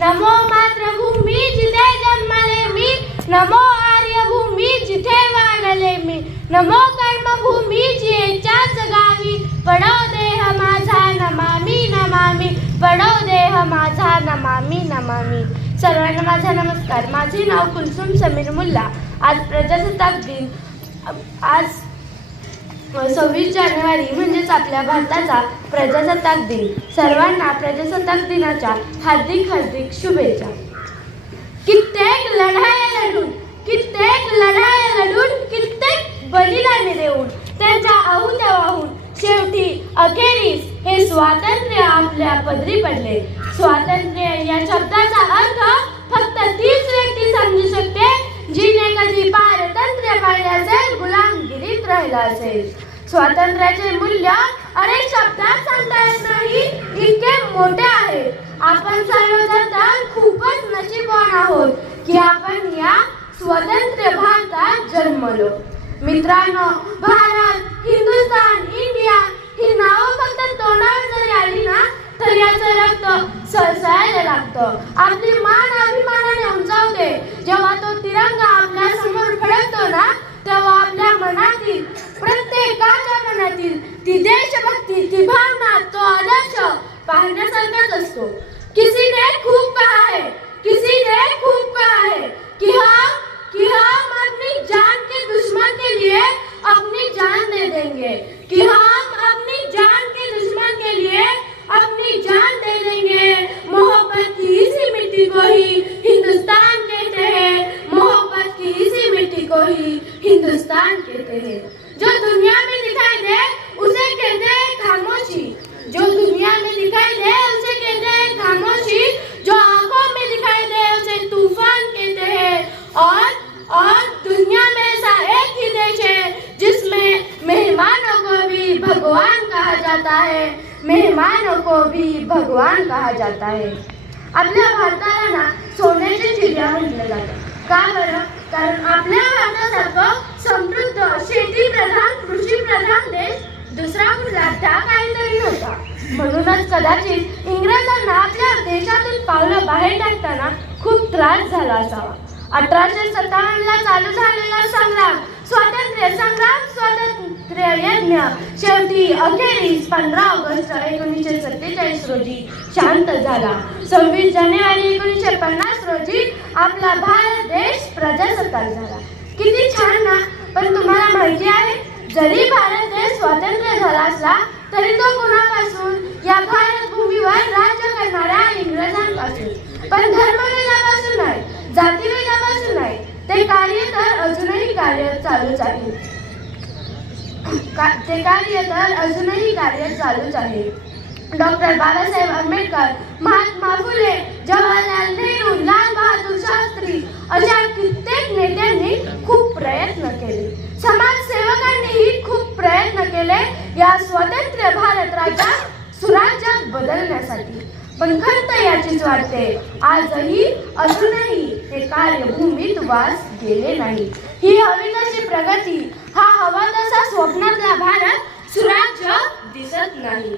नमो मातृभूमी जिथे जन्मले मी, नमो आर्यभूमी जिथे वाढले मी, नमो कर्मभूमी जिच्याच गावी, पडो देह माझा नमामि नमामि, पडो देह माझा नमामि नमामि. सर्वांना माझा नमस्कार. माझे नाव कुलसुम समीर मुल्ला. आज प्रजासत्ताक दिन, आज 26 जानेवारी म्हणजेच आपल्या भारताचा प्रजासत्ताक दिन. सर्वांना प्रजासत्ताक दिनाच्या हार्दिक हार्दिक शुभेच्छा. कित्येक लढाया लढून, कित्येक लढाया लढून, कित्येक बलिदाने देऊन, त्यांच्या आहुत्या वाहून शेवटी अखेरीस हे स्वातंत्र्य आपल्या पदरी पडले. स्वातंत्र्य या शब्दाचा अर्थ फक्त तीच व्यक्ती समजू शकते जिने कधी पारतंत्र्य पाहिले असेल, गुलामगिरीत राहिला असेल. स्वातंत्र्याचे मूल्य अनेक शब्दात सांगता येत नाही, इतके मोठे आहे. आपण सर्वजण खूपच नशीबवान आहोत की आपण या स्वतंत्र भारतात जन्मलो. मित्रांनो, भारत, हिंदुस्थान, इंडिया ही नावं फक्त तोंडावर जरी आली ना तर याचं रक्त सळसळायला लागतं. आपली मान अभिमानाने उंचावते. जेव्हा तो तिरंगा आपल्या समोर फडकतो ना, तेव्हा आपल्या मनातील, प्रत्येकाच्या मनातील ती देशभक्ती, ती भावना, तो आदर्श पाहण्यासारखाच असतो. किसी ने खूब कहा है, किसी ने खूब कहा है कि हम अपनी जान के दुश्मन के लिए अपनी जान दे देंगे, कि हम अपनी जान के दुश्मन के लिए अपनी जान दे देंगे. मोहब्बत की इसी मिट्टी को ही हिंदुस्तान कहते हैं, मोहब्बत की इसी मिट्टी को ही हिंदुस्तान कहते हैं. जो दुनिया में दिखाई दे उसे कहते हैं खामोशी, जो दुनिया में दिखाई दे उसे कहते हैं खामोशी, जो आंखों में दिखाई दे उसे तूफान कहते हैं. और दुनिया में ऐसा एक ही देश है जिसमें मेहमानों को भी भगवान कहा जाता है, मेहमानों को भी भगवान कहा जाता है. आपल्या भारताला ना सोन्याची चिडिया म्हटलं जातं. का बरं? कारण आपल्या भारतासारखं समृद्ध, शेती प्रधान, कृषी प्रधान देश दुसरा कुठला त्या काहीतरी नव्हता. म्हणूनच कदाचित इंग्रजांना आपल्या देशातून पावलं बाहेर टाकताना खूप त्रास झाला असावा. 1857ला चालू झालेला संग्राम, स्वातंत्र्य संग्राम, स्वातंत्र्य यज्ञ शेवटी अखेरीस 15 ऑगस्ट 1947 रोजी शांत झाला. 26 जानेवारी 1950 रोजी आपला भारत देश प्रजासत्ताक झाला. किती छान ना. पण तुम्हाला माहिती आहे, जरी भारत देश स्वतंत्र झाला असला तरी तो कुणापासून? या भारत भूमीवर राज्य करणाऱ्या इंग्रजांपासून. पण धर्मभेदापासून नाही, जातीभेदापासून नाही. ते कार्य तर अजूनही चालूच आहे. डॉक्टर बाबासाहेब आंबेडकर, महात्मा फुले, जवाहरलाल नेहरू, लाल बहादूर शास्त्री अशा कित्येक नेत्यांनी खूप प्रयत्न केले. समाजसेवकांनीही खूप प्रयत्न केले या स्वतंत्र भारत राज्यात सुराज्यात बदलण्यासाठी. पण खंत याचीच वाटते, आजही अजूनही हे कार्य भूमीत वास गेले नाही. ही हवी तशी प्रगती, हा हवा तसा स्वप्नातला भारत सुराज्य दिसत नाही.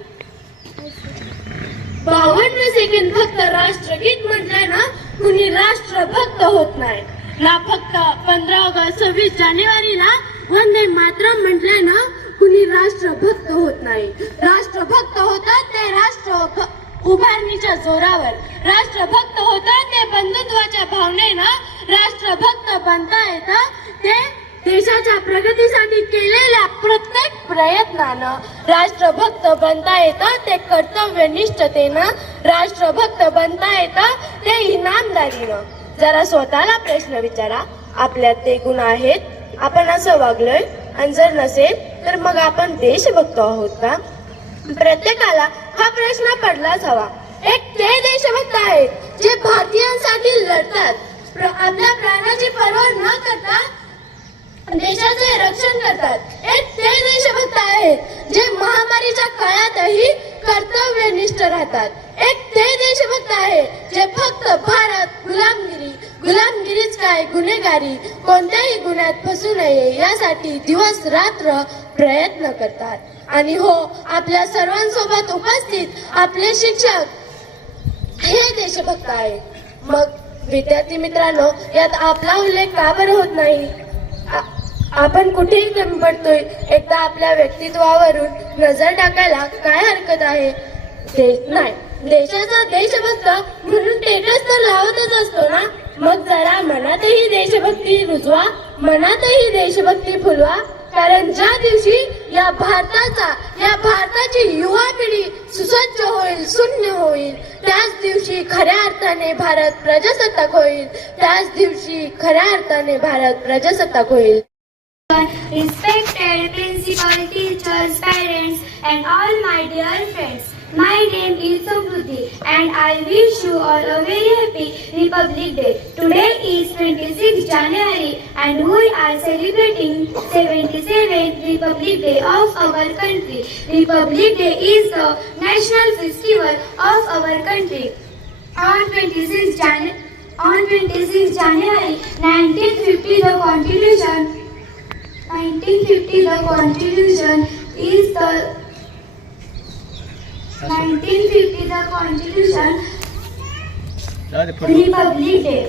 52 सेकंद फक्त राष्ट्रगीत म्हटलंय ना, कुणी राष्ट्रभक्त होत नाही ना. फक्त 15 ऑगस्ट 26 जानेवारीला वंदे मातरम म्हटलंय ना, कुणी राष्ट्रभक्त होत नाही. राष्ट्रभक्त होतात ते राष्ट्र उभारणीच्या जोरावर, राष्ट्रभक्त होतात ते बंधुत्वाच्या भावनेनं, राष्ट्रभक्त बनता येतं ते देशाच्या प्रगतीसाठी केलेल्या प्रत्येक प्रयत्नानं, राष्ट्रभक्त बनता येतं ते कर्तव्यनिष्ठतेनं, राष्ट्रभक्त बनता येतं ते इनामदारीनं. जरा स्वतःला प्रश्न विचारा, आपल्यात ते गुण आहेत? आपण असं वागलोय? आणि जर नसेल तर मग आपण देशभक्त आहोत का? प्रत्येकाला हा प्रश्न पडलाच हवा. एक ते देशभक्त आहेत जे भारतीयांसाठी लढतात, आपल्या प्राणाची पर्वा न करता देशाचे रक्षण करतात. एक ते देशभक्त आहेत जे महामारीच्या काळातही कर्तव्यनिष्ठ राहतात. एक ते देशभक्त आहेत जे फक्त भारत, गुलामगिरीच काय, गुन्हेगारी, कोणत्याही गुन्ह्यात फसू नये यासाठी दिवस रात्र प्रयत्न करतात. आणि हो, आपल्या सर्वांसोबत उपस्थित आपले शिक्षक हे देशभक्त आहेत. मग विद्यार्थी मित्रांनो, यात आपला उल्लेख का बरं होत नाही? आपण कुठेही कमी पडतोय. एकदा आपल्या व्यक्तित्वावरून नजर टाकायला काय हरकत आहे? नाही, देशाचा देशभक्त म्हणून स्टेटस तर लावतच असतो ना. मग जरा मनातही देशभक्ती रुजवा, मनातही देशभक्ती फुलवा. कारण ज्या दिवशी या भारताची युवा पिढी सुसज्ज होईल, शून्य होईल, त्याच दिवशी खऱ्या अर्थाने भारत प्रजासत्ताक होईल. त्याच दिवशी खऱ्या अर्थाने भारत प्रजासत्ताक होईल. Respected principal, teachers, parents, and all my dear friends, my name is Samruddhi, and I wish you all a very happy Republic Day. Today is 26 January, and we are celebrating 77th Republic Day of our country. Republic Day is the national festival of our country. On 26 January 1950, the Constitution is the Republic Day.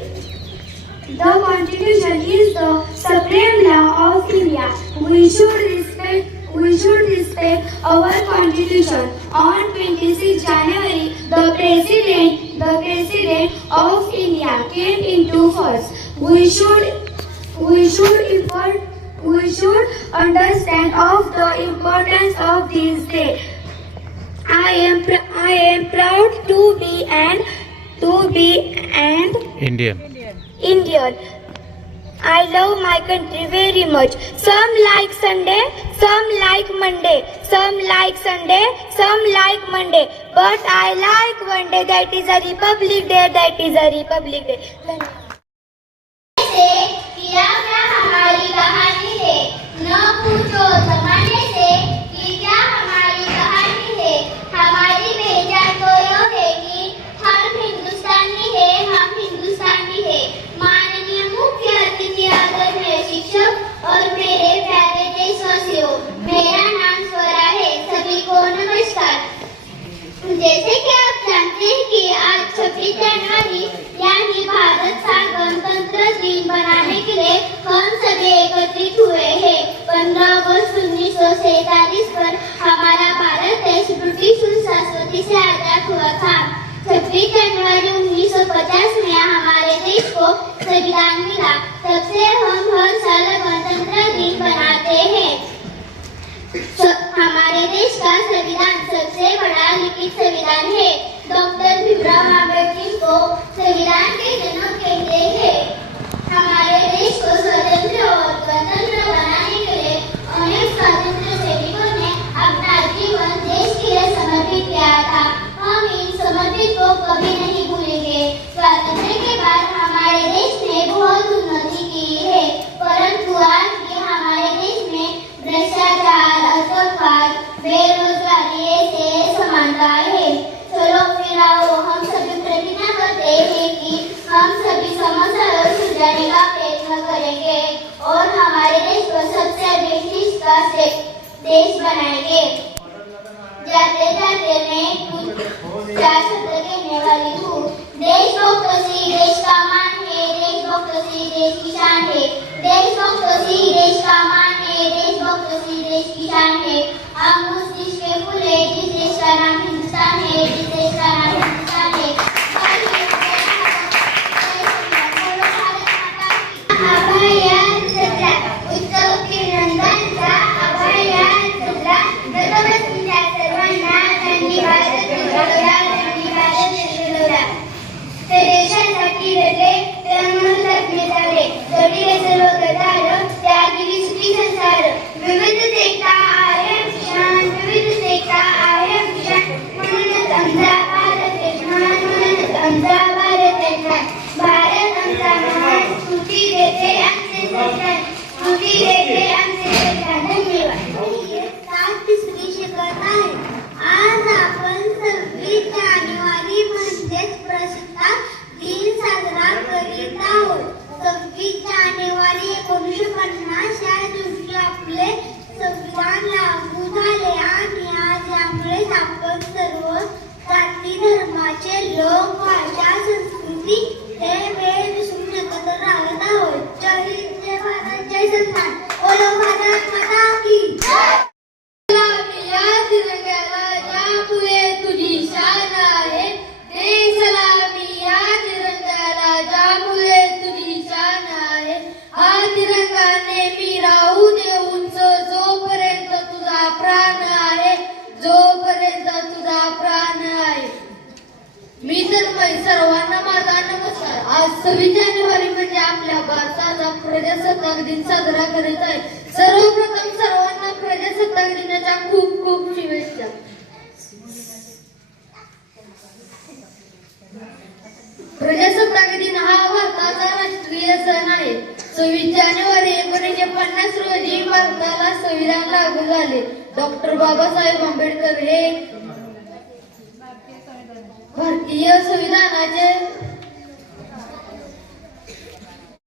The Constitution is the supreme law of India. We should respect our Constitution. On 26 January, the President of India came into force. We should understand of the importance of this day. I am proud to be an Indian. I love my country very much. Some like Sunday, some like Monday, some like Sunday, some like Monday. But I like one day, that is a Republic Day. That is a Republic Day. हमारी कहानी है, न पूछो जमाने से कि क्या हमारी कहानी है। हमारी पहचान तो यह है कि हम हिंदुस्तानी है, हम हिंदुस्तानी है। माननीय मुख्य अतिथि, आदरणीय शिक्षक और मेरे प्यारे देशवासियों, मेरा नाम स्वरा है। सभी को नमस्कार। जैसे कि आप जानते हैं कि आज 26 जनवरी यानी भारत का गणतंत्र दिन बनाने के लिए हम सभी एकत्रित हुए हैं। 15 अगस्त 1947 पर हमारा भारत देश ब्रिटिश शासन से आजाद हुआ था। 26 जनवरी 1950 में हमारे देश को संविधान मिला। तब से हम हर साल गणतंत्र दिन बनाते हैं। हमारे देश का संविधान सबसे बड़ा लिखित संविधान है। डॉक्टर भीमराव अम्बेडकर को संविधान के जनक कहते हैं। हमारे देश को स्वतंत्र और गणतंत्र बनाने के लिए अनेक स्वतंत्र सैनिकों ने अपना जीवन देश के लिए समर्पित किया था। हम इन समर्पित को कभी नहीं भूलेंगे। स्वातंत्र्य के बाद हमारे देश ने बहुत उन्नति की है, परंतु आज भी हमारे देश में भ्रष्टाचार, आतंकवाद, बेरोजगारी ऐसे समानता है। चलो फिर आओ हम सभी प्रतिज्ञा करते हैं कि हम सभी समस्याओं सुलझाने का प्रयत्न करेंगे और हमारे देश को सबसे विशिष्ट देश बनाएंगे। जाते जाते मैं कुछ 4 शब्द कहने वाली हूँ। देशभक्ति देश का मान है, देशभक्ति देश की शान है। देशभक्ति देश का मान है, देशभक्ति देश की शान है। हम उस देश के फूल है जिस देश का नाम हिंदुस्तान है, जिस देश का नाम हिंदुस्तान है। अभयान सजला उत्सव तिरंगाचा, अभयान सजला नतमस्तकाच्या सर्वांना धन्यवाद देवरा, धन्यवाद देवरा। ते देशासाठी लढले, जन्मजन्मी झाले, जोडीले सर्व गटार, त्यागिरी सुखी संसार। विविधतेचा आहे विशान, विविधतेचा आहे विशान, म्हणूनच आमचा भारत देश महान, म्हणूनच आमचा भारत देश महान। भारत आमचा महान, स्फूर्ती देते आमचे संविधान, स्फूर्ती देते आमचे संविधान। धन्यवाद। साथ स्त्री शिकत आहे। आज आपण 26 जानेवारी म्हणजेच प्रजासत्ताक दिन साजरा करीत आहोत। 26 जानेवारी 1950 या दिवशी आपले आज 26 जानेवारी म्हणजे आपल्या भारताचा प्रजासत्ताक दिन साजरा करत आहे. सर्वप्रथम सर्वांना प्रजासत्ताक दिनाच्या खूप खूप शुभेच्छा. प्रजासत्ताक दिन हा भारताचा राष्ट्रीय सण आहे. 26 जानेवारी 1950 रोजी भारताला संविधान लागू झाले. डॉक्टर बाबासाहेब आंबेडकर हे भारतीय